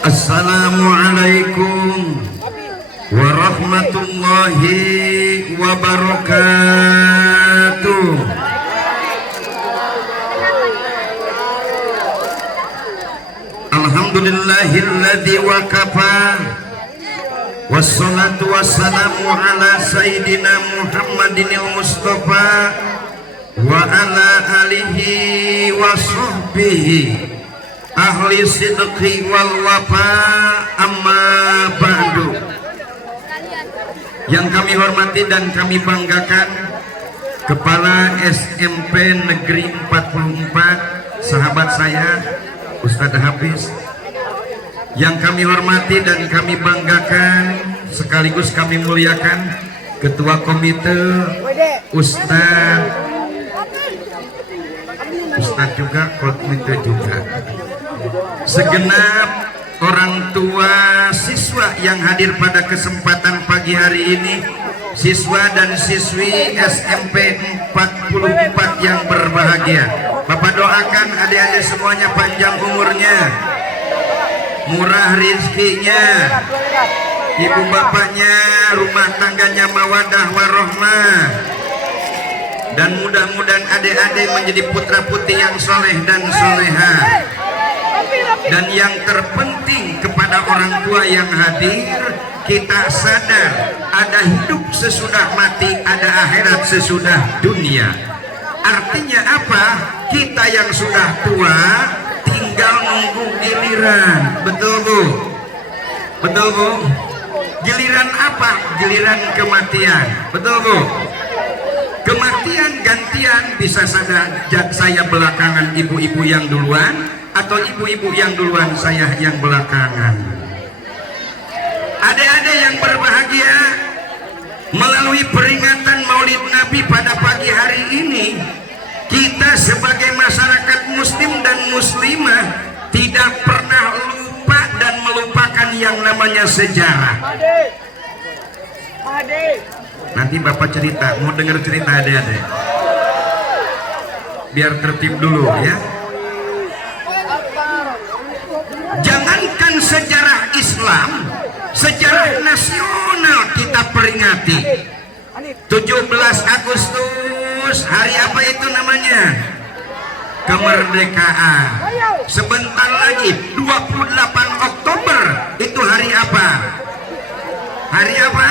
Assalamualaikum warahmatullahi wabarakatuh. Alhamdulillahilladzi wakafa, wassalatu wassalamu ala sayyidina Muhammadinil Mustafa wa ala alihi wa sahbihi ahli sidqi wal wafa, amma ba'du. Yang kami hormati dan kami banggakan Kepala SMP Negeri 44, sahabat saya Ustadz Hafiz. Yang kami hormati dan kami banggakan sekaligus kami muliakan Ketua Komite Ustadz juga, komite juga, segenap orang tua siswa yang hadir pada kesempatan pagi hari ini, siswa dan siswi SMP 44 yang berbahagia. Bapak doakan adik-adik semuanya panjang umurnya, murah rizkinya, ibu bapaknya rumah tangganya mawadah warohmah, dan mudah-mudahan adik-adik menjadi putra putri yang soleh dan soleha. Dan yang terpenting kepada orang tua yang hadir, kita sadar ada hidup sesudah mati, ada akhirat sesudah dunia. Artinya apa? Kita yang sudah tua tinggal nunggu giliran. Betul Bu? Betul Bu? Giliran apa? Giliran kematian. Betul Bu? Kematian gantian, bisa saya belakangan ibu-ibu yang duluan, atau ibu-ibu yang duluan saya yang belakangan. Adik-adik yang berbahagia, melalui peringatan Maulid Nabi pada pagi hari ini, kita sebagai masyarakat muslim dan muslimah tidak pernah lupa dan melupakan yang namanya sejarah. Nanti Bapak cerita, mau dengar cerita adik-adik? Biar tertib dulu ya. Jangankan sejarah Islam, sejarah nasional kita peringati. 17 Agustus, hari apa itu namanya? Kemerdekaan. Sebentar lagi 28 Oktober, itu hari apa? Hari apa?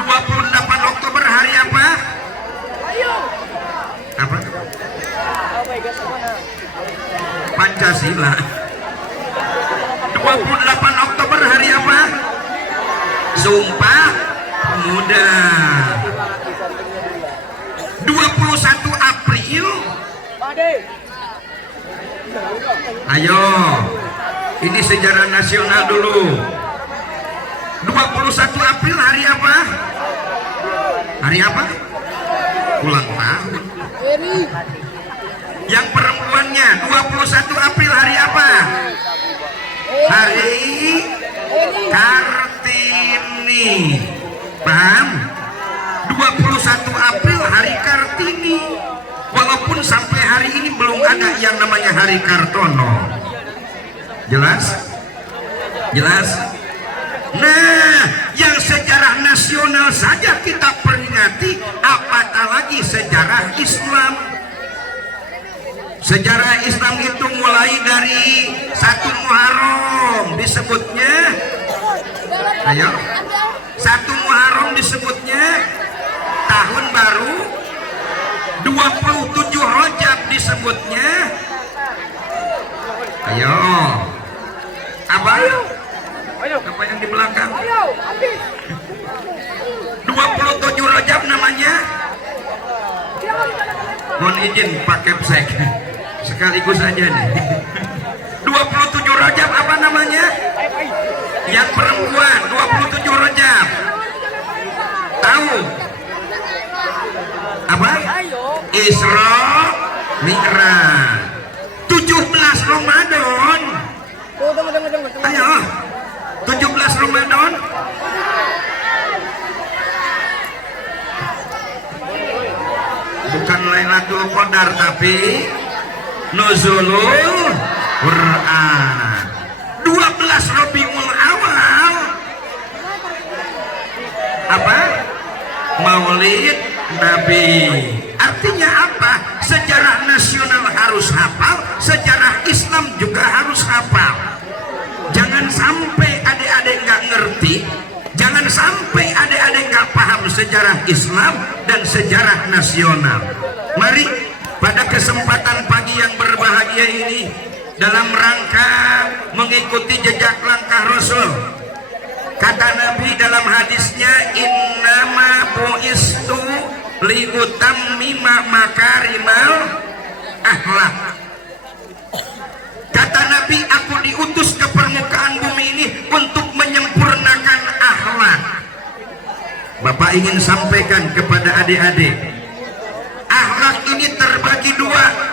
28 Oktober hari apa? Apa? Pancasila. 28 Oktober hari apa? Sumpah Pemuda. 21 April. Ayo, ini sejarah nasional dulu. 21 April hari apa? Hari apa? Ulang tahun. Yang perempuannya 21 April hari apa? Hari Kartini. Paham? 21 April hari Kartini. Walaupun sampai hari ini belum ada yang namanya Hari Kartono. Jelas? Jelas? Nah, yang sejarah nasional saja kita peringati, apatah lagi sejarah Islam. Sejarah Islam itu mulai dari 1 Muharram disebutnya, ayo, 1 Muharram disebutnya tahun baru, 27 Rajab disebutnya, ayo, apa? Apa yang di belakang? 27 Rajab namanya, mohon izin Pak Kepsek, sekaligus aja nih. 27 Rajab apa namanya? Yang perempuan 27 Rajab. Tahu? Apa? Isra Mi'raj. 17 Ramadan. Ayo. 17 Ramadan. Bukan Lailatul Qadar tapi Nuzulul Quran. 12 Rabiul Awal apa? Maulid Nabi. Artinya apa? Sejarah nasional harus hafal, sejarah Islam juga harus hafal. Jangan sampai adik-adik nggak ngerti, jangan sampai adik-adik nggak paham sejarah Islam dan sejarah nasional. Mari pada kesempatan pagi yang berbahagia ini, dalam rangka mengikuti jejak langkah Rasul, kata Nabi dalam hadisnya, innama bu'istu liutammima makarimal akhlak. Kata Nabi, aku diutus ke permukaan bumi ini untuk menyempurnakan akhlak. Bapak ingin sampaikan kepada adik-adik, akhlak ini terbagi dua.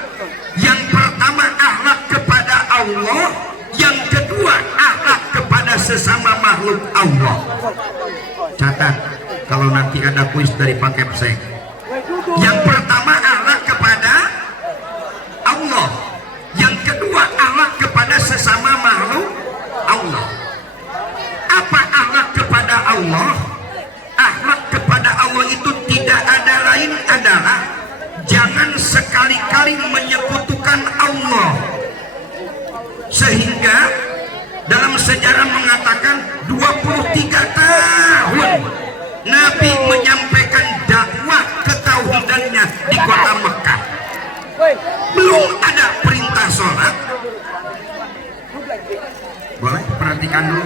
Yang pertama akhlak kepada Allah, yang kedua akhlak kepada sesama makhluk Allah. Catat kalau nanti ada kuis dari Pak Kepsek. Yang pertama akhlak kepada Allah, yang kedua akhlak kepada sesama makhluk Allah. Apa akhlak kepada Allah? Akhlak kepada Allah itu tidak ada lain adalah jangan sekali-kali menyekutukan Allah. Sehingga dalam sejarah mengatakan 23 tahun Nabi menyampaikan dakwah ketauhidannya di kota Mekah. Belum ada perintah sholat. Boleh perhatikan dulu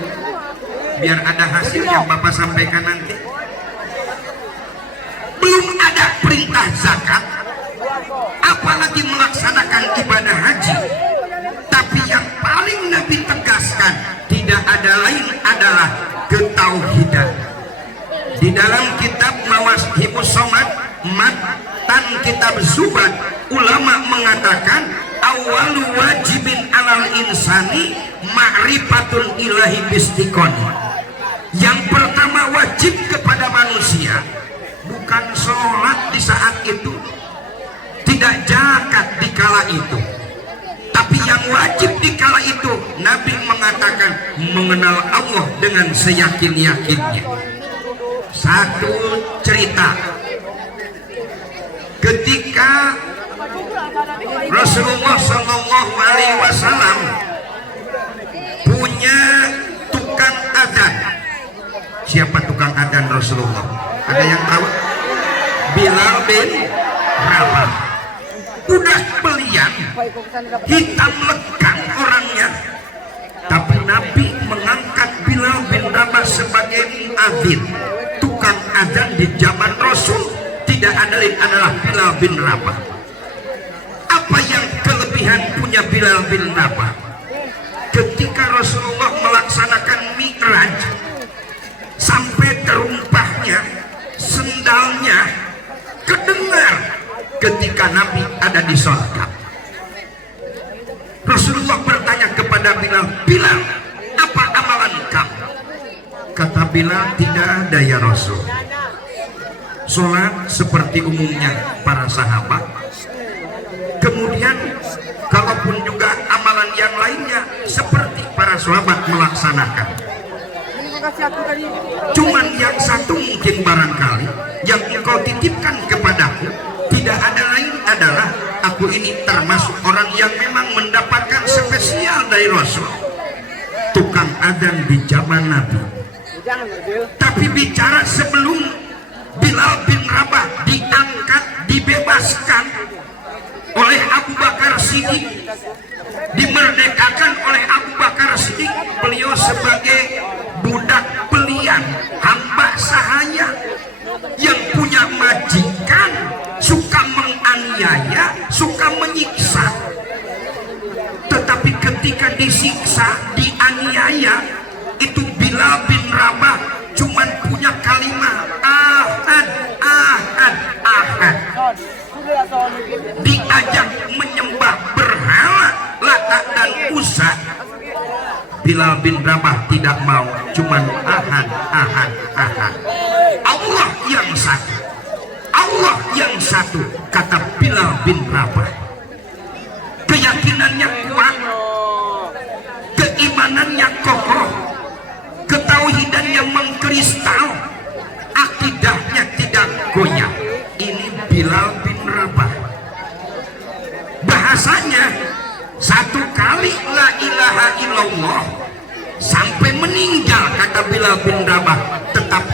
biar ada hasil yang Bapak sampaikan nanti. Belum ada perintah zakat, apalagi melaksanakan ibadah haji. Tapi yang paling Nabi tegaskan tidak ada lain adalah ketauhidan. Di dalam kitab Mawahibus Somad matan kitab Zubad, ulama mengatakan awalu wajibin alal insani ma'rifatul ilahi bistikon. Yang pertama wajib kepada manusia bukan sholat di saat itu, tidak zakat di kala itu, tapi yang wajib di kala itu Nabi mengatakan mengenal Allah dengan seyakin-yakinnya. Satu cerita, ketika Rasulullah Shallallahu Alaihi Wasallam punya tukang adzan. Siapa tukang adzan Rasulullah? Ada yang tahu? Bilal bin Rabah. Udah belian, hitam lekang orangnya, tapi Nabi mengangkat Bilal bin Rabah sebagai muadzin. Tukang adzan di zaman Rasul tidak ada lain adalah Bilal bin Rabah. Apa yang kelebihan punya Bilal bin Rabah? Ketika Rasulullah melaksanakan Mi'raj, sampai terumpahnya sendalnya kedengar ketika Nabi ada di surga. Rasulullah bertanya kepada Bilal, Bilal, apa amalan kamu? Kata Bilal, tidak ada ya Rasul. Sholat seperti umumnya para sahabat. Kemudian kalaupun juga amalan yang lainnya seperti para sahabat melaksanakan. Cuman yang satu mungkin barangkali yang engkau titipkan kepadaku tidak ada lain adalah aku ini termasuk orang yang memang mendapatkan spesial dari Rasul, tukang adzan di zaman Nabi. Tapi bicara sebelum Bilal bin Rabah diangkat, dibebaskan oleh Abu Bakar Siddiq, dimerdekakan oleh Abu Bakar Siddiq, beliau sebagai budak belian, hamba sahaya yang punya majikan, suka menganiaya, suka menyiksa. Tetapi ketika disiksa, dianiaya, itu Bilal bin Rabah cuman punya kalimat ahad, ahad, ahad. Diajak menyembah berhala Lata dan Uzza, Bilal bin Rabah tidak mau, cuman ahad, ahad, ahad. Allah yang satu, Allah yang satu, kata Bilal bin Rabah. Keyakinannya kuat, keimanannya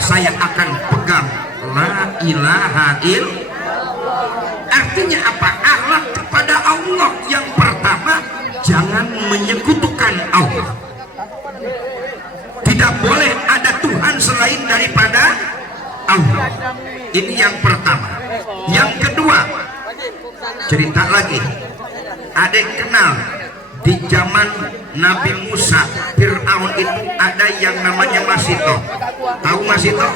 saya akan pegang la ilaha illallah. Artinya apa? Akhlak kepada Allah yang pertama, jangan menyekutukan Allah. Tidak boleh ada Tuhan selain daripada Allah. Ini yang pertama. Yang kedua, cerita lagi. Ada yang kenal di zaman Nabi Musa, Fir'aun itu ada yang namanya Masito. Tahu Masito?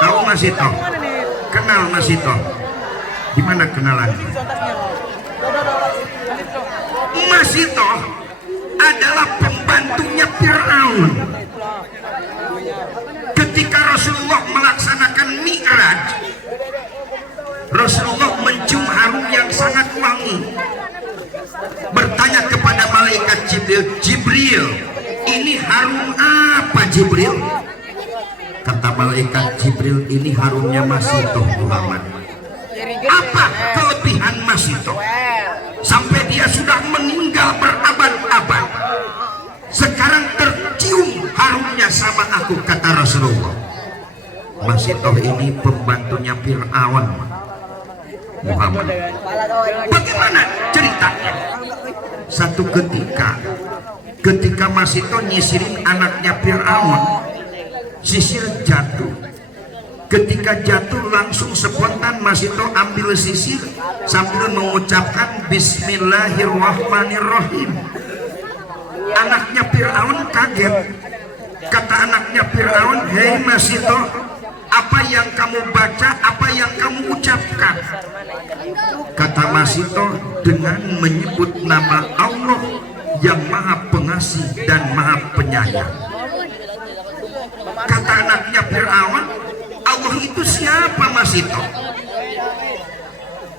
Tahu Masito? Kenal Masito? Gimana kenalannya? Masito adalah pembantunya Fir'aun. Ketika Rasulullah melaksanakan Mi'raj, Rasulullah mencium harum yang sangat wangi. Bertanya kepada malaikat Jibril, Jibril, ini harum apa Jibril? Kata malaikat Jibril, ini harumnya Masito Muhammad. Apa kelebihan Masito? Sampai dia sudah meninggal berabad-abad, sekarang tercium harumnya sama aku, kata Rasulullah. Masito ini pembantunya Fir'aun Muhammad. Bagaimana ceritanya? Satu ketika Masito nyisirin anaknya Fir'aun, sisir jatuh. Ketika jatuh langsung spontan Masito ambil sisir sambil mengucapkan Bismillahirrahmanirrahim. Anaknya Fir'aun kaget. Kata anaknya Fir'aun, hei Masito, apa yang kamu baca, apa yang kamu ucapkan? Kata Masito, dengan menyebut nama Allah yang maha pengasih dan maha penyayang. Kata anaknya Fir'aun, Allah itu siapa Masito?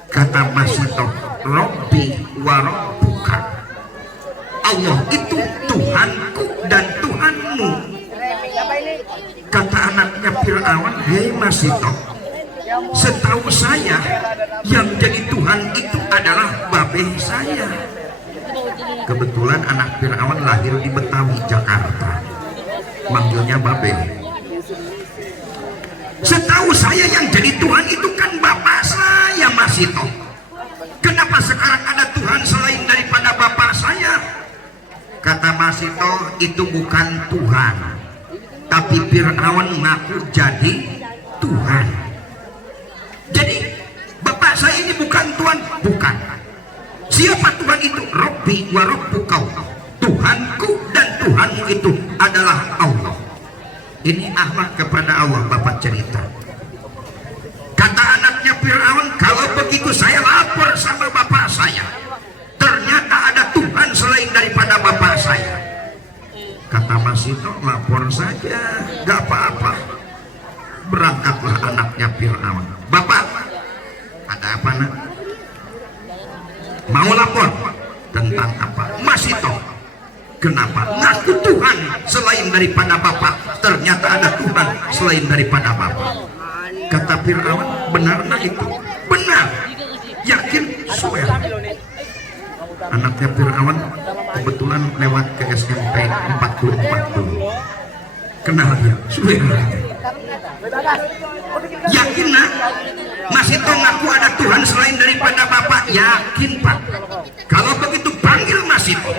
Kata Masito, Robbi wa Robbuka. Allah itu Tuhanku dan Tuhanmu. Kata anaknya Fir'aun, hei Masito, setahu saya yang jadi Tuhan itu adalah babe saya. Kebetulan anak Fir'aun lahir di Betawi, Jakarta. Manggilnya babe. Setahu saya yang jadi Tuhan itu kan bapak saya Masito. Kenapa sekarang ada Tuhan selain daripada bapak saya? Kata Masito, itu bukan Tuhan, tapi Fir'aun ngaku jadi Tuhan. Jadi bapak saya ini bukan Tuhan, bukan. Siapa Tuhan itu? Robbi wa Robbukau. Tuhanku dan Tuhanmu itu adalah Allah. Ini akhlak kepada Allah, bapak cerita. Kata anaknya Fir'aun, kalau begitu saya lapor sama bapak saya. Ternyata ada Tuhan selain daripada bapak saya. Kata Masito, lapor saja, gak apa-apa. Berangkatlah anaknya Fir'aun. Bapak, ada apa nak? Mau lapor tentang apa? Masito, kenapa? Ngaku Tuhan selain daripada bapak. Ternyata ada Tuhan selain daripada bapak. Kata Fir'aun, benar nak itu? Benar. Yakin? Swear. Anaknya Fir'aun kebetulan lewat ke SMP 40-40. Kenal dia? Swear. Yakin nak? Masito ngaku ada Tuhan selain daripada bapak? Yakin pak. Kalau begitu panggil Masito.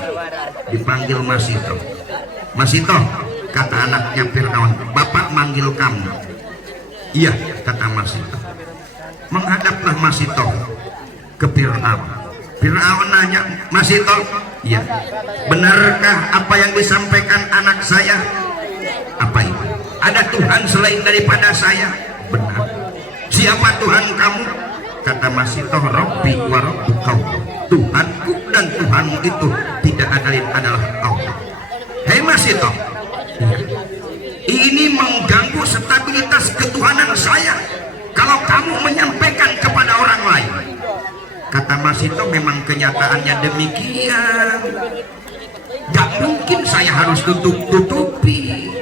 Dipanggil Masito. Masito, kata anaknya Fir'aun, bapak manggil kamu. Iya, kata Masito. Menghadaplah Masito ke Fir'aun. Fir'aun nanya, Masito, iya, benarkah apa yang disampaikan anak saya? Apa itu? Ada Tuhan selain daripada saya? Benar. Siapa Tuhan kamu? Kata Masito, Robbi wa Robbukau. Tuhanku dan Tuhanmu itu tidak ada lain adalah Allah. Hei Masito, ini mengganggu stabilitas ketuhanan saya kalau kamu menyampaikan kepada orang lain. Kata Masito, memang kenyataannya demikian. Gak mungkin saya harus tutup-tutupi.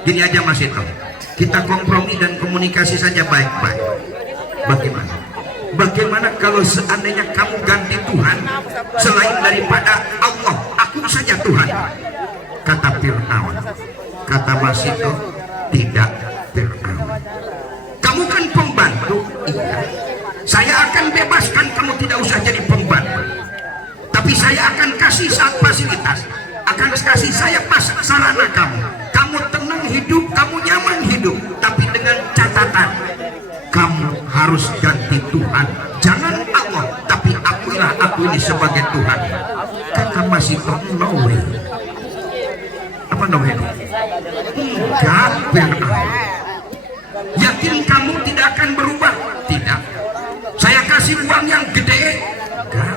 Gini aja Masito, kita kompromi dan komunikasi saja baik-baik. Bagaimana? Bagaimana kalau seandainya kamu ganti Tuhan selain daripada Allah, aku saja Tuhan? Kata Fir'aun. Kata Masito, tidak Fir'aun. belas kasih, saya pasang sarana kamu. Kamu tenang hidup, kamu nyaman hidup. Tapi dengan catatan, kamu harus ganti Tuhan. Jangan Allah, tapi akuilah aku ini sebagai Tuhan. Kata Mas Ito, no way. Apa no way? Enggak benar. Yakin kamu tidak akan berubah? Tidak. Saya kasih uang yang gede? Enggak.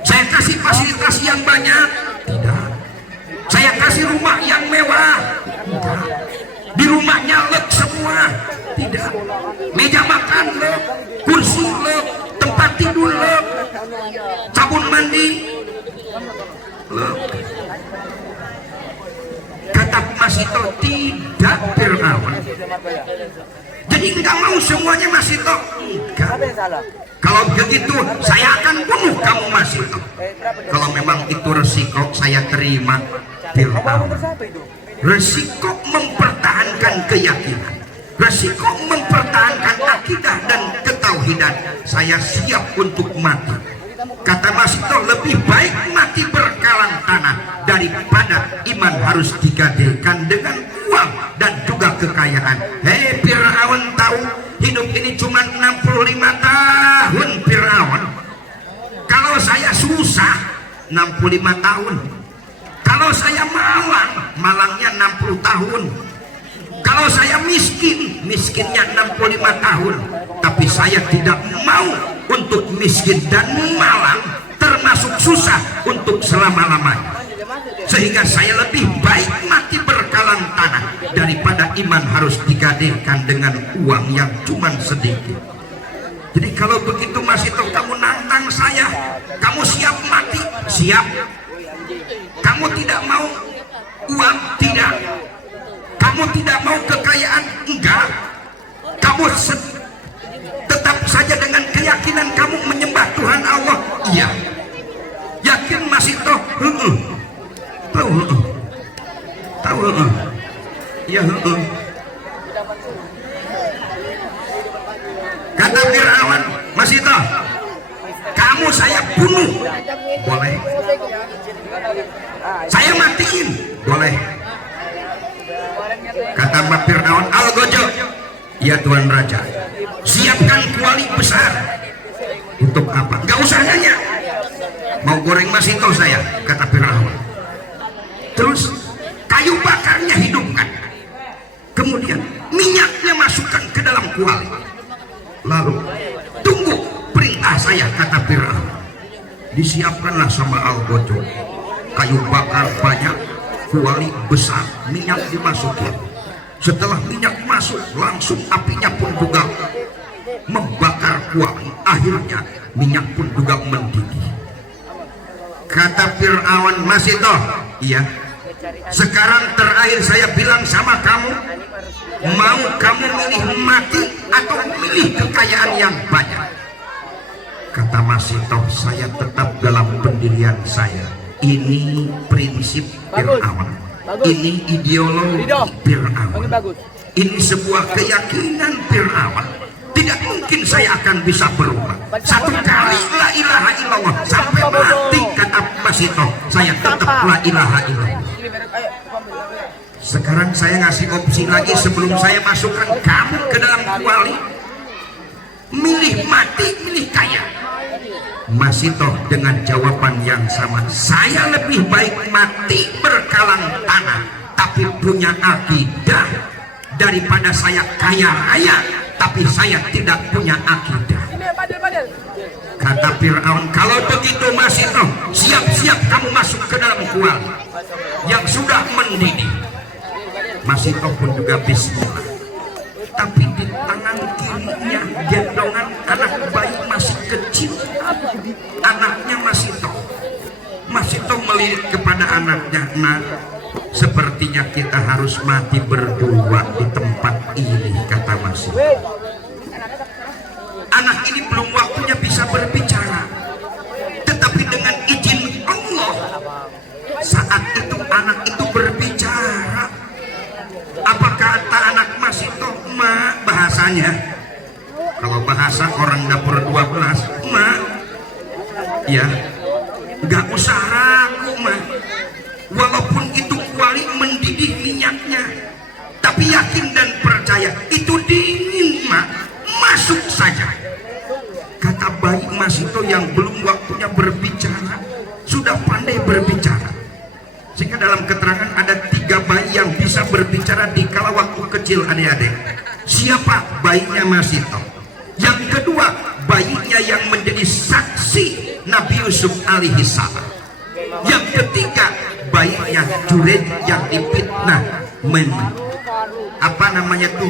Saya kasih fasilitas yang banyak? Tidak. Saya kasih rumah yang mewah? Enggak. Di rumahnya lek semua? Tidak. Meja makan lek, kursi lek, tempat tidur lek, sabun mandi lek. Kata Mas Ito, tidak Fir'aun. Jadi enggak mau semuanya Mas Ito? Enggak. Kalau begitu saya akan bunuh kamu Mas Ito. Kalau memang itu resiko, saya terima Fir'aun. Resiko mempertahankan keyakinan, resiko mempertahankan akidah dan ketauhidan. Saya siap untuk mati. Kata Mas Ito, lebih baik mati berkalang tanah daripada iman harus digadaikan dengan uang dan juga kekayaan. Hei Fir'aun, tahu hidup ini cuma 65 tahun Fir'aun. Kalau saya susah 65 tahun. Kalau saya malang, malangnya 60 tahun. Kalau saya miskin, miskinnya 65 tahun. Tapi saya tidak mau untuk miskin dan malang, termasuk susah untuk selama-lamanya. Sehingga saya lebih baik mati berkalang tanah daripada iman harus digadaikan dengan uang yang cuma sedikit. Jadi kalau begitu Mas Ito, kamu nantang saya, kamu siap mati? Siap. Kamu tidak mau uang? Tidak. Kamu tidak mau kekayaan? Enggak. Kamu tetap saja dengan keyakinan kamu menyembah Tuhan Allah? Iya. Yakin Mas Ito? Tahu? Tahu? Iya. Kata Fir'aun, Mas Ito, kamu saya bunuh? Boleh. Saya matiin? Boleh. Kata Mbak Fir'aun, Al-Gojo, ya Tuan Raja, siapkan kuali besar. Untuk apa? Gak usah nanya. Mau goreng Mas Ito saya, kata Fir'aun. Terus kayu bakarnya hidupkan, kemudian minyaknya masukkan ke dalam kuali. Lalu tunggu perintah saya, kata Fir'aun. Disiapkanlah sama Al-Gojo kayu bakar banyak, kuali besar, minyak dimasukin. Setelah minyak masuk, langsung apinya pun juga membakar kuali. Akhirnya minyak pun juga mendidih. Kata Fir'aun, Mas Ito, iya, sekarang terakhir saya bilang sama kamu, mau kamu milih mati atau milih kekayaan yang banyak? Kata Mas Ito, saya tetap dalam pendirian saya. Ini prinsip Fir'aun, ini ideologi Fir'aun, ini sebuah keyakinan Fir'aun. Tidak mungkin saya akan bisa berubah. Satu kali la ilaha illallah sampai mati, kata Mas Ito, saya tetap la ilaha illallah. Sekarang saya ngasih opsi lagi sebelum saya masukkan kamu ke dalam kuali. Milih mati, milih kaya. Mas Ito dengan jawaban yang sama, saya lebih baik mati berkalang tanah tapi punya akidah daripada saya kaya raya tapi saya tidak punya akidah. Kata Fir'aun, kalau begitu Mas Ito, siap-siap kamu masuk ke dalam kuali yang sudah mendidih. Mas Ito pun juga bismillah. Tapi di tangan kirinya gendongan anak bayi masih kecil. Anaknya Mas Ito. Mas Ito melirik kepada anaknya, nah, sepertinya kita harus mati berdua di tempat ini, kata Mas Ito. Anak ini belum waktunya bisa berbicara, tetapi dengan izin Allah, saat itu anak itu berbicara. Apa kata anak Mas Ito? Ma, bahasanya, kalau bahasa orang dapur 12, ma, ya, nggak usah ragu, ma. Walaupun belum waktunya berbicara sudah pandai berbicara. Sehingga dalam keterangan ada 3 bayi yang bisa berbicara di kala waktu kecil, adik-adik. Siapa? Bayinya Masito. Yang kedua, bayinya yang menjadi saksi Nabi Yusuf alaihi salam. Yang ketiga, bayinya Jurej yang difitnah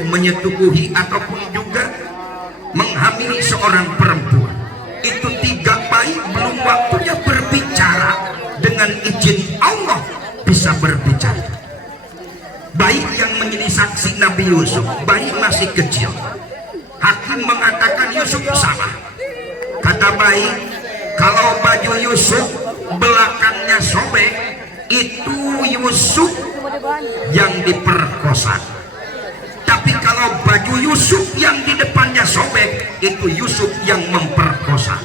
menyetubuhi ataupun juga menghamili seorang perempuan. Itu 3 bayi belum waktunya berbicara, dengan izin Allah bisa berbicara. Bayi yang menjadi saksi Nabi Yusuf, bayi masih kecil. Hakim mengatakan Yusuf salah. Kata bayi, kalau baju Yusuf belakangnya sobek, itu Yusuf yang diperkosa. Tapi kalau baju Yusuf yang di depannya sobek, itu Yusuf yang memperkosa.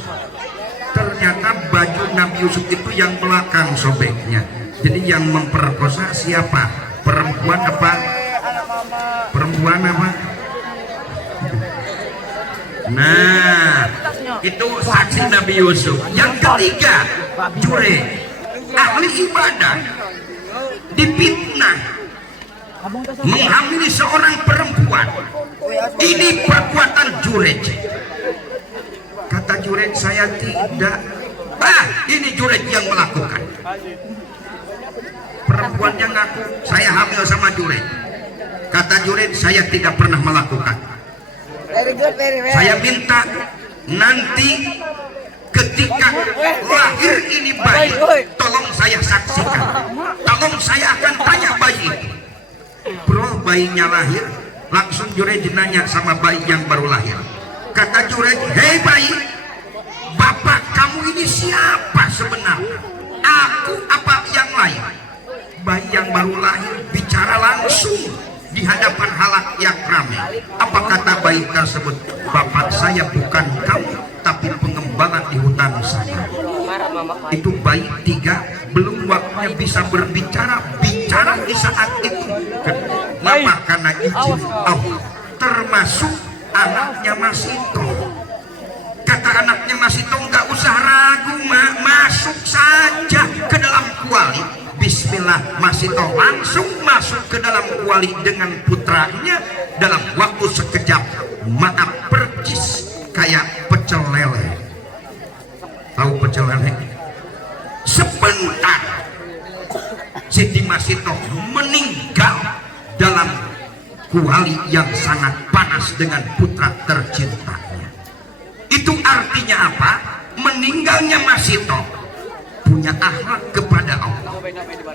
Ternyata baju Nabi Yusuf itu yang belakang sobeknya. Jadi yang memperkosa siapa? Perempuan apa? Perempuan apa? Nah, itu saksi Nabi Yusuf. Yang ketiga, Jurej, ahli ibadah, difitnah, menghamili seorang perempuan. Ini perbuatan Jurej. Kata Jurej, saya tidak. Ini Jurej yang melakukan. Perempuannya ngaku, saya hamil sama Jurej. Kata Jurej, saya tidak pernah melakukan. Saya minta nanti ketika lahir ini bayi, tolong saya saksikan. Tolong saya akan tanya bayi. Bro, bayinya lahir, langsung Jurej nanya sama bayi yang baru lahir. Kata Jurej, hei bayi, bapak kamu ini siapa sebenarnya? Aku apa yang lain? Bayi yang baru lahir bicara langsung di hadapan halayak yang ramai. Apa kata bayi tersebut? Bapak saya bukan kamu, tapi pengembala di hutan sana. Itu bayi 3 belum waktunya bisa berbicara, bicara di saat itu. Kenapa? Karena izin Allah. Termasuk anaknya Masito. Kata anaknya Masito, nggak usah ragu, masuk saja ke dalam kuali. Bismillah, Masito langsung masuk ke dalam kuali dengan putranya dalam waktu sekejap. Maaf, percis kayak pecel lele. Tahu pecel lele? Sebentar Siti Masito meninggal dalam kuali yang sangat panas dengan putra tercintanya. Itu artinya apa? Meninggalnya Masito punya akhlak kepada Allah,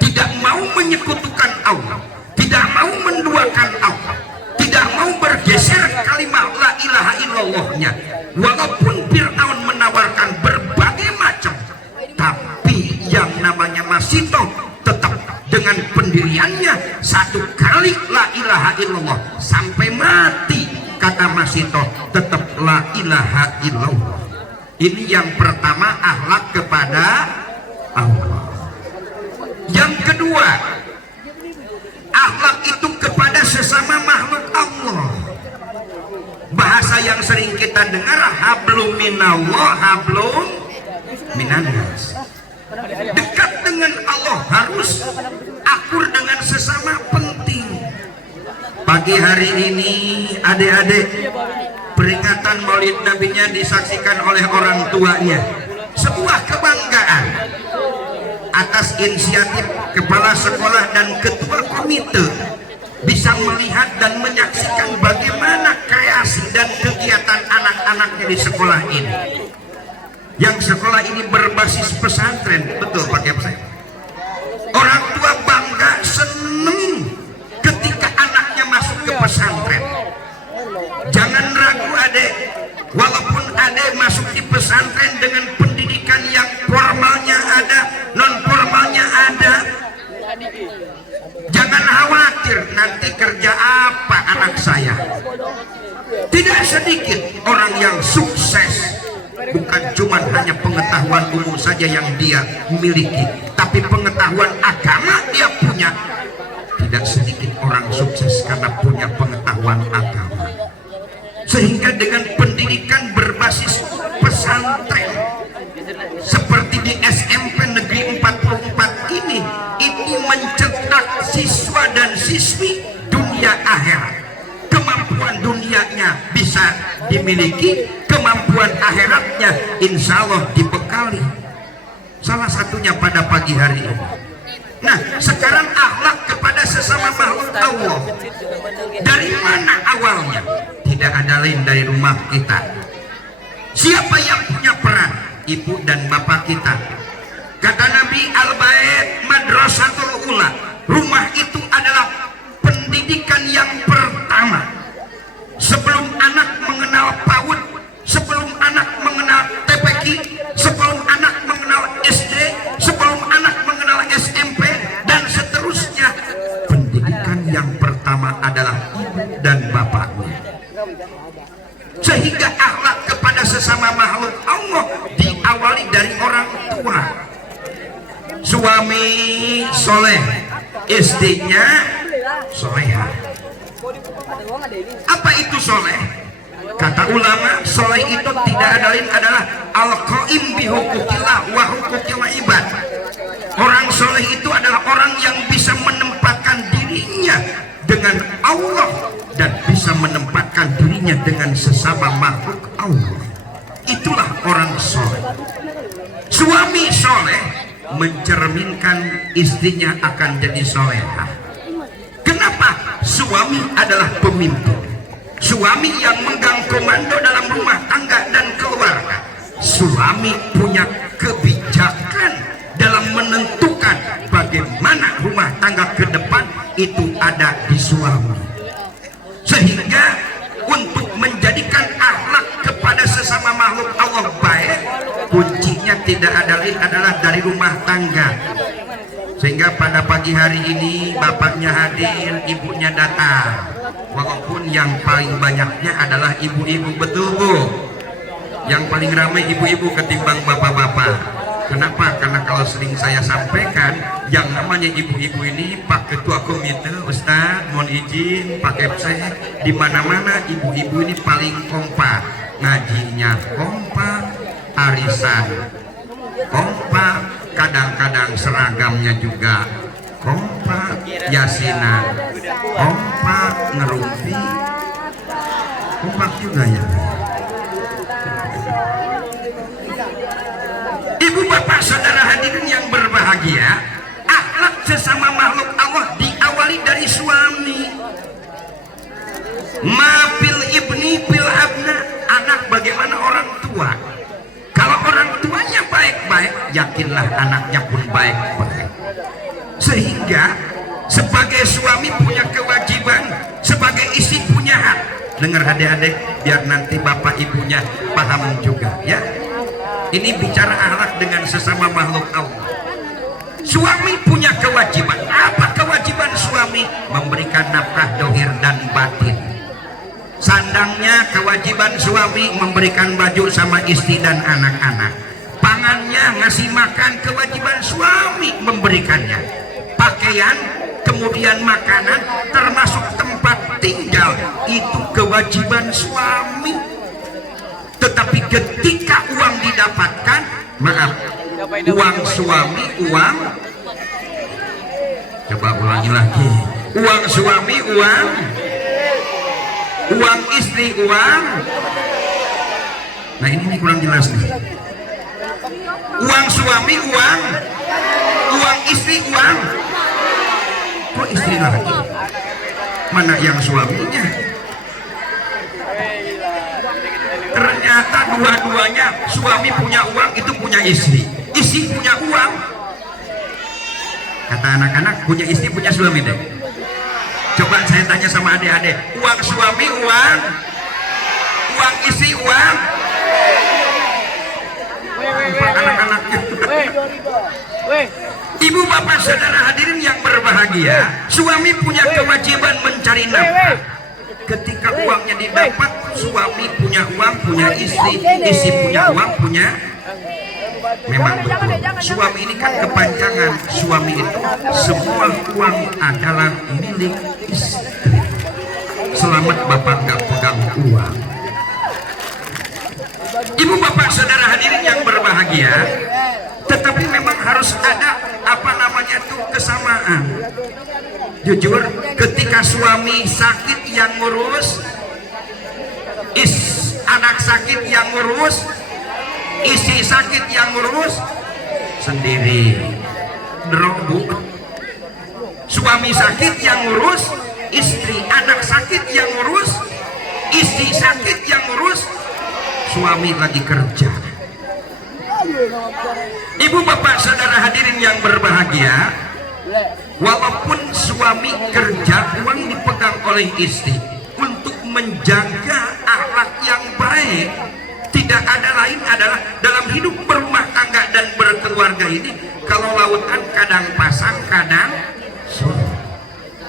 tidak mau menyekutukan Allah, tidak mau menduakan Allah, tidak mau bergeser kalimat la ilaha illallahnya. Walaupun Fir'aun menawarkan berbagai macam, tapi yang namanya Masito tetap dengan pendiriannya 1 kali la ilaha illallah sampai mati. Kata Masito, tetap la ilaha illallah. Ini yang pertama, akhlak kepada Allah. Yang kedua, akhlak itu kepada sesama makhluk Allah. Bahasa yang sering kita dengar, hablum minallah, hablum minannas. Dekat dengan Allah, harus akur dengan sesama, penting. Pagi hari ini adik-adik, peringatan Maulid Nabinya disaksikan oleh orang tuanya. Sebuah kebanggaan atas inisiatif kepala sekolah dan ketua komite bisa melihat dan menyaksikan bagaimana kreasi dan kegiatan anak-anaknya di sekolah ini. Yang sekolah ini berbasis pesantren, betul Pak Kepsek. Orang tua bangga, seneng ketika anaknya masuk ke pesantren. Jangan ragu adek, walaupun adek masuk di pesantren dengan pendidikan yang formalnya ada, non formalnya ada, jangan khawatir nanti kerja apa anak saya. Tidak sedikit orang yang sukses, bukan cuma hanya pengetahuan umum saja yang dia miliki, tapi pengetahuan agama dia punya. Tidak sedikit orang sukses karena punya pengetahuan agama. Sehingga dengan pendidikan berbasis pesantren, seperti di SMP Negeri 44 ini mencetak siswa dan siswi dunia akhirat. Kemampuan dunianya bisa dimiliki, kemampuan akhiratnya insya Allah dibekali. Salah satunya pada pagi hari ini. Nah, sekarang akhlak kepada sesama makhluk Allah. Dari mana awalnya? Tidak ada lain dari rumah kita. Siapa yang punya peran? Ibu dan bapak kita. Kata Nabi, al-bait madrasatul ula. Rumah itu adalah pendidikan yang pertama. Sebelum anak mengenal PAUD, sebelum anak mengenal TPQ, sebelum anak mengenal SD, sebelum anak mengenal SMP, dan seterusnya, pendidikan yang pertama adalah ibu dan bapaknya. Sehingga akhlak kepada sesama makhluk Allah diawali dari orang tua. Suami soleh, istrinya solehah. Apa itu soleh? Kata ulama, soleh itu tidak ada lain adalah al-qaim bihukukillah wa hukukil ibad. Orang soleh itu adalah orang yang bisa menempatkan dirinya dengan Allah dan bisa menempatkan dirinya dengan sesama makhluk Allah. Itulah orang soleh. Suami soleh mencerminkan istrinya akan jadi solehah. Kenapa? Suami adalah pemimpin. Suami yang megang komando dalam rumah tangga dan keluarga. Suami punya kebijakan dalam menentukan bagaimana rumah tangga ke depan, itu ada di suami. Sehingga untuk menjadikan akhlak kepada sesama makhluk Allah baik, kuncinya tidak ada lain adalah dari rumah tangga. Sehingga pada pagi hari ini bapaknya hadir, ibunya datang. Walaupun yang paling banyaknya adalah ibu-ibu, betul Bu? Yang paling ramai ibu-ibu ketimbang bapak-bapak. Kenapa? Karena kalau sering saya sampaikan, yang namanya ibu-ibu ini Pak Ketua Komite, Ustadz, mohon izin, Pak Kepsek, di mana-mana ibu-ibu ini paling kompak. Ngajinya kompak, arisan kompak, kadang-kadang seragamnya juga kompak, yasinan kompak, ngerumpi kompak juga ya. Ibu bapak saudara hadirin yang berbahagia, akhlak sesama makhluk Allah diawali dari suami. Mapil ibni pil abna, anak bagaimana orang tua. Kalau orang tuanya baik-baik, yakinlah anaknya pun baik-baik. Sehingga sebagai suami punya kewajiban, sebagai istri punya hak. Dengar adik-adik, biar nanti bapak ibunya paham juga ya. Ini bicara akhlak dengan sesama makhluk Allah. Suami punya kewajiban. Apa kewajiban suami? Memberikan nafkah dohir dan batin. Sandangnya kewajiban suami memberikan baju sama istri dan anak-anak. Pangannya ngasih makan, kewajiban suami memberikannya. Pakaian, kemudian makanan, termasuk tempat tinggal, itu kewajiban suami. Tetapi ketika uang didapatkan, maaf, uang suami, uang, coba ulangi lagi, uang suami, uang istri, uang. Nah ini kurang jelas nih. Uang suami, uang istri, uang. Kok istri lagi? Mana yang suaminya? Ternyata dua-duanya, suami punya uang, itu punya istri, istri punya uang. Kata anak-anak, punya istri punya suami deh. Coba saya tanya sama adik-adik, uang suami uang istri uang. Anak-anaknya. Ibu bapak saudara hadirin yang berbahagia, suami punya kewajiban mencari nafkah. Ketika uangnya didapat, suami punya uang, punya istri, istri punya uang, punya. Memang betul, suami ini kan kepanjangan. Suami itu semua uang adalah milik istri. Selamat bapak nggak pegang uang. Ibu bapak saudara hadirin yang berbahagia, tetapi memang harus ada apa namanya tuh kesamaan. Jujur, ketika suami sakit yang ngurus, anak sakit yang ngurus, istri sakit yang ngurus sendiri. Bu. Suami sakit yang ngurus, istri, anak sakit yang ngurus, istri sakit yang ngurus, suami lagi kerja. Ibu bapak saudara hadirin yang berbahagia, walaupun suami kerja, uang dipegang oleh istri untuk menjaga akhlak yang baik. Tidak ada lain adalah dalam hidup berumah tangga dan berkeluarga ini, kalau lautan kadang pasang kadang surut.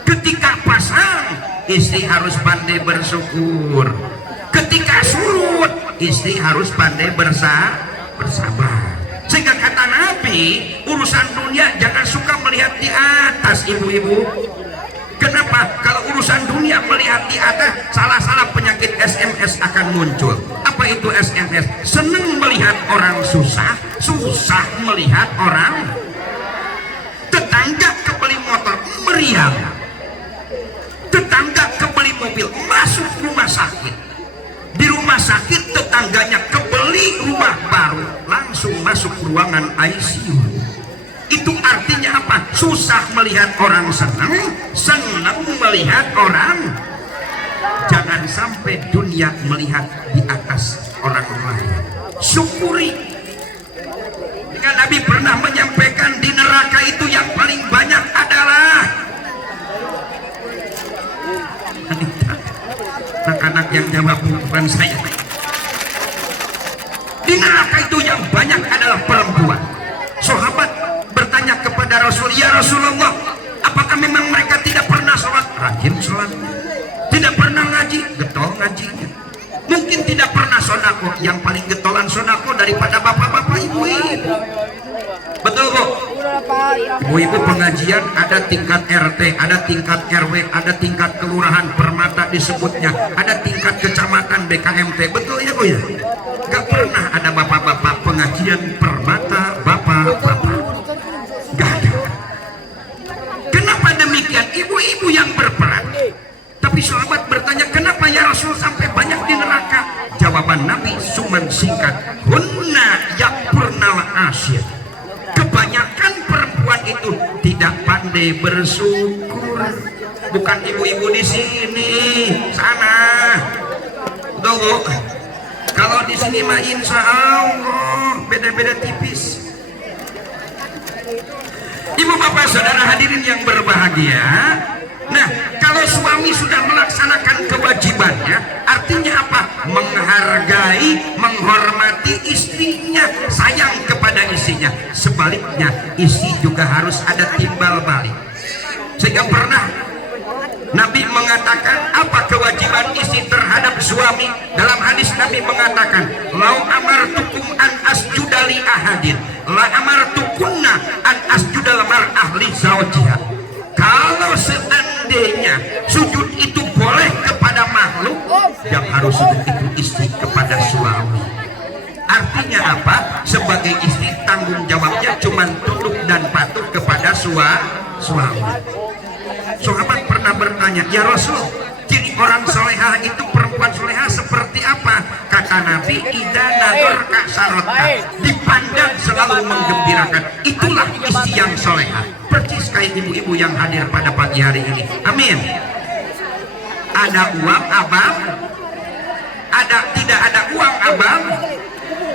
Ketika pasang, istri harus pandai bersyukur. Ketika surut, istri harus pandai bersabar. Sehingga kata Nabi, urusan dunia jangan suka melihat di atas, ibu-ibu. Kenapa? Kalau urusan dunia melihat di atas, salah-salah penyakit SMS akan muncul. Apa itu SMS? Senang melihat orang susah, susah melihat orang. Tetangga kebeli motor, meriang. Tetangga kebeli mobil, masuk rumah sakit. Di rumah sakit tetangganya kebeli rumah baru, langsung masuk ruangan ICU. Itu artinya apa? Susah melihat orang senang, senang melihat orang. Jangan sampai dunia melihat di atas orang lain. Syukuri. Dengan Nabi pernah menyampaikan di neraka itu yang paling banyak adalah anak-anak yang jawab bukan saya. Di neraka itu yang banyak adalah perempuan. Sahabat bertanya kepada Rasul, ya Rasulullah, apakah memang mereka tidak pernah sholat? Rajin sholat. Tidak pernah ngaji? Getol ngajinya. Mungkin tidak pernah sodako. Yang paling getolan sodako daripada bapak-bapak, ibu-ibu. Betul Bu? Ibu-ibu pengajian ada tingkat RT, ada tingkat RW, ada tingkat kelurahan, permata disebutnya, ada tingkat kecamatan BKMT. Betul ya Bu ya? Gak pernah ada bapak-bapak pengajian permata, bapak-bapak. Gak ada. Kenapa demikian? Ibu-ibu yang berperan. Tapi sahabat bertanya, kenapa ya Rasul sampai banyak di neraka? Jawaban Nabi cuman singkat, hunna yakpurnal asyir. Kebanyakan perempuan itu tidak pandai bersyukur. Bukan ibu-ibu di sini, sana. Tuh, kalau di sini mah insya Allah beda-beda tipis. Ibu bapak saudara hadirin yang berbahagia, nah kalau suami sudah melaksanakan kewajibannya, artinya apa? Menghargai, menghormati istrinya, sayang kepada istrinya. Sebaliknya istri juga harus ada timbal balik. Sehingga pernah Nabi mengatakan apa kewajiban istri terhadap suami. Dalam hadis Nabi mengatakan, lau amartukum an asjuda li ahadin la amartukunna an asjuda mar'ah li zawjiha. Kalau seandainya sujud itu boleh kepada makhluk, yang harus sujud itu istri kepada suami. Artinya apa? Sebagai istri tanggung jawabnya cuma tunduk dan patuh kepada suami. Sahabat pernah bertanya, ya Rasul, ciri orang solehah itu, perempuan solehah seperti apa? Kata Nabi, ida nador kasarota, dipandang selalu menggembirakan. Itulah istri yang solehah. Persis kayak ibu-ibu yang hadir pada pagi hari ini. Amin. Ada uang abang? Tidak ada uang abang?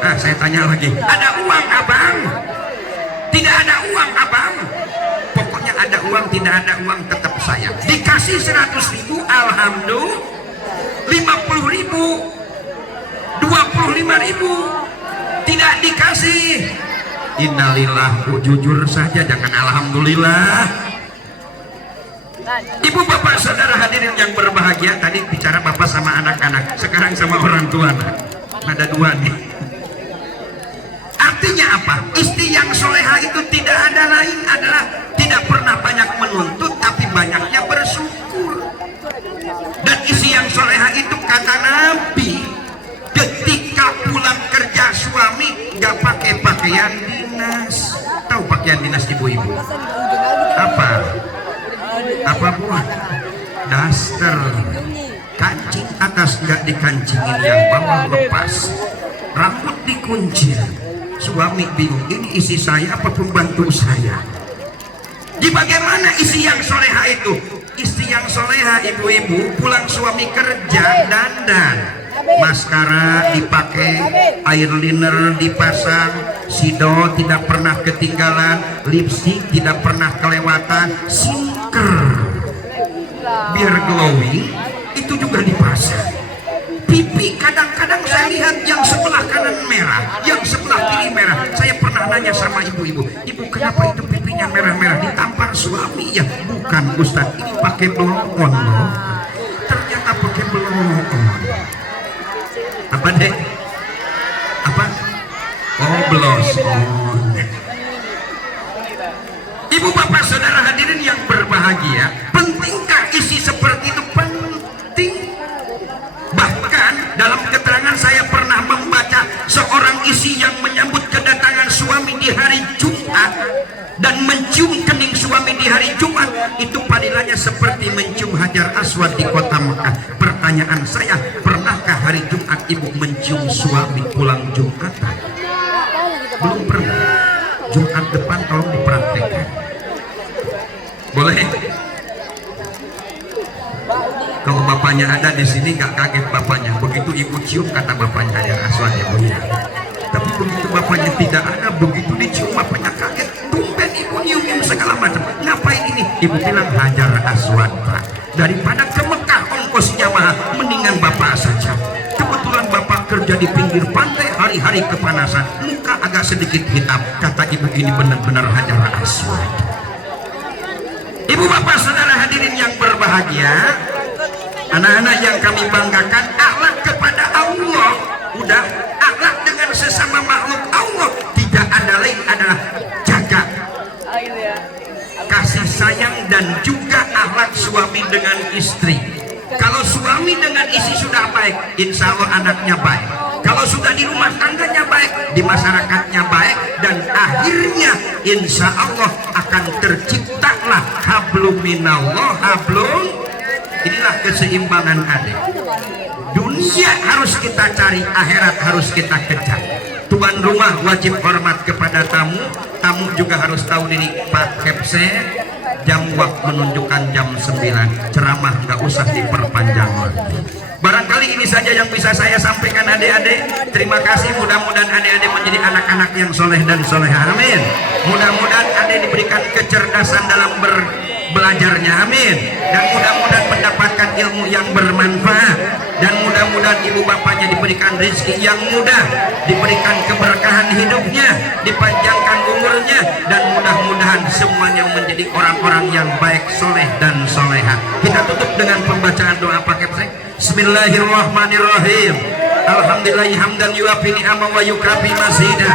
Nah, saya tanya lagi, ada uang abang? Tidak ada uang abang? Pokoknya ada uang, tidak ada uang tetap sayang. Dikasih 100.000, alhamdulillah. 50.000, 25.000, tidak dikasih. Innalillah, jujur saja, jangan alhamdulillah. Ibu bapak saudara hadirin yang berbahagia, tadi bicara bapak sama anak-anak, sekarang sama orang tua. Ada dua nih. Artinya apa? Istri yang soleha itu tidak ada lain adalah tidak pernah banyak menuntut, tapi banyaknya bersyukur. Dan istri yang soleha itu kata Nabi, ketika pulang kerja pakaian dinas. Tahu pakaian dinas ibu-ibu? Apa? Apa buat? Daster. Kancing atas nggak dikancingin, yang bawah lepas, rambut dikuncir. Suami bingung, ini isi saya apa pembantu saya? Di bagaimana isi yang soleha itu? Istri yang soleha ibu-ibu pulang suami kerja dandan, maskara dipakai, eyeliner dipasang, sido tidak pernah ketinggalan, lipstick tidak pernah kelewatan, sinker biar glowing itu juga dipasang. Pipi kadang-kadang saya lihat yang sebelah kanan merah, yang sebelah kiri merah. Saya pernah nanya sama ibu-ibu, ibu kenapa itu pipinya merah-merah? Ditampar suami ya? Bukan Ustaz, ini pakai blow-on loh. Ternyata pakai blow-on. Apa deh? Apa? Oh, blow-on. Ibu bapak saudara hadirin yang berbahagia, pentingkah isi seperti itu? Penting. Bahkan dalam keterangan saya pernah membaca seorang istri yang menyambut kedatangan suami di hari Jumat dan mencium kening suami di hari Jumat, itu padilannya seperti mencium Hajar Aswad di kota Mekah. Pertanyaan saya, pernahkah hari Jumat ibu mencium suami pulang Jumatan? Belum pernah. Jumat depan tolong dipraktekkan. Boleh? Kalau bapaknya ada di sini nggak kaget bapaknya. Begitu ibu cium kata bapaknya Hajar Aswad ya Bu ya. Tapi begitu bapaknya tidak ada, begitu dicium bapaknya kaget. Tumben ibu nyium segala macam. Ngapain ini? Ibu bilang Hajar Aswad Pak. Daripada ke Mekah ongkosnya mahal, mendingan bapak saja. Kebetulan bapak kerja di pinggir pantai, hari-hari kepanasan, muka agak sedikit hitam. Kata ibu ini benar-benar Hajar Aswad. Ibu bapak saudara hadirin yang berbahagia, anak-anak yang kami banggakan, akhlak kepada Allah, udah akhlak dengan sesama makhluk Allah, tidak ada lain adalah jaga kasih sayang dan juga akhlak suami dengan istri. Kalau suami dengan istri sudah baik, insya Allah anaknya baik. Kalau sudah di rumah tangganya baik, di masyarakatnya baik, dan akhirnya insya Allah akan terciptalah hablum minallah, hablum. Inilah keseimbangan adik. Dunia harus kita cari, akhirat harus kita kejar. Tuan rumah wajib hormat kepada tamu, tamu juga harus tahu diri. Pak Kepse, jam waktu menunjukkan jam 9, ceramah nggak usah diperpanjang lagi. Barangkali ini saja yang bisa saya sampaikan adik-adik. Terima kasih, mudah-mudahan adik-adik menjadi anak-anak yang soleh dan soleha, amin. Mudah-mudahan adik diberikan kecerdasan dalam belajarnya, amin. Dan mudah-mudahan mendapatkan ilmu yang bermanfaat, dan mudah-mudahan ibu bapaknya diberikan rezeki yang mudah, diberikan keberkahan hidupnya, dipanjangkan umurnya, dan mudah-mudahan semuanya menjadi orang-orang yang baik, soleh dan soleha. Kita tutup dengan pembacaan doa paket sek. Bismillahirrahmanirrahim. Alhamdulillahi hamdan yuafi ni'ama wa yukafi mazida.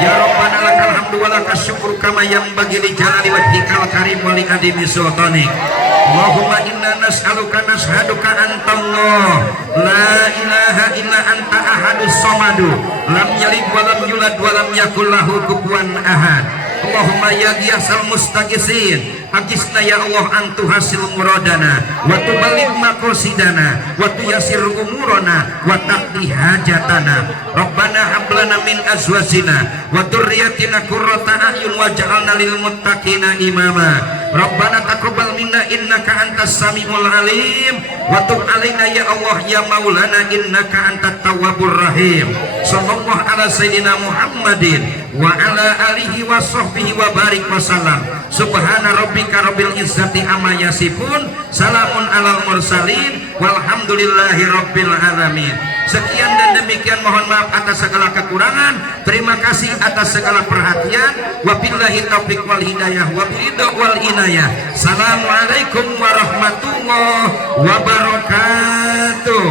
Ya Rabbana lakal hamdu wa lakas syukru kama yanbaghi li jalali wajhikal karim wa li adimi sultanik. Allahumma inna nas'aluka nashaduka antallah la ilaha illa anta ahadus somadu lam yalid wa lam yulad wa lam yakul lahu kufuwan ahad. Allahumma ya ghiyasal mustaqisin, hagisna ya Allah antu hasil muradana wa tuballigh maqasidana wa tuyasir umurana wa taqdi hajatana. Rabbana hab lana min azwajina wa dzurriyyatina qurrata a'yun waj'alna lil muttaqina imama. Rabbana taqabbal minna innaka antas samiul alim wa tub alaina ya Allah ya maulana innaka antat tawwabur rahim. Sallallahu ala sayyidina Muhammadin wa ala alihi wa sahbihi wa barik wa salam. Subhana rabbika rabbil izzati amma yasifun, salamun alal mursalin, walhamdulillahi rabbil alamin. Sekian dan demikian, mohon maaf atas segala kekurangan. Terima kasih atas segala perhatian. Wabillahi taufiq wal hidayah wabiridha wal inayah. Assalamualaikum warahmatullahi wabarakatuh.